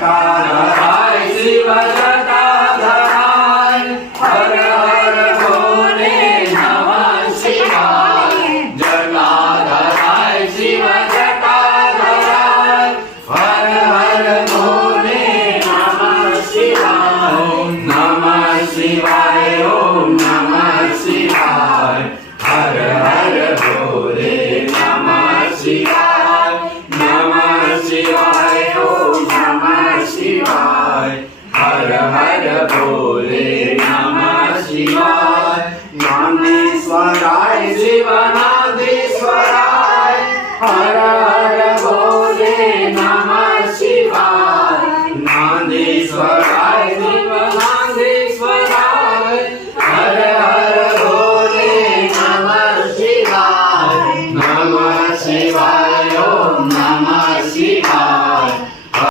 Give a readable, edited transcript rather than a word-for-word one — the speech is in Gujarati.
જટાધરાય શિવ જટાધરાય હર હર ભોલે નમઃ શિવાય જટાધરાય શિવ જટાધરાય હર હર ભોલે નમઃ શિવાય ઓમ નમઃ શિવાય ઓમ નમઃ શિવાય હર હર ભોલે નમઃ શિવાય નમઃ શિવાય ઓમ નમઃ શિવાય હર હર ભોલે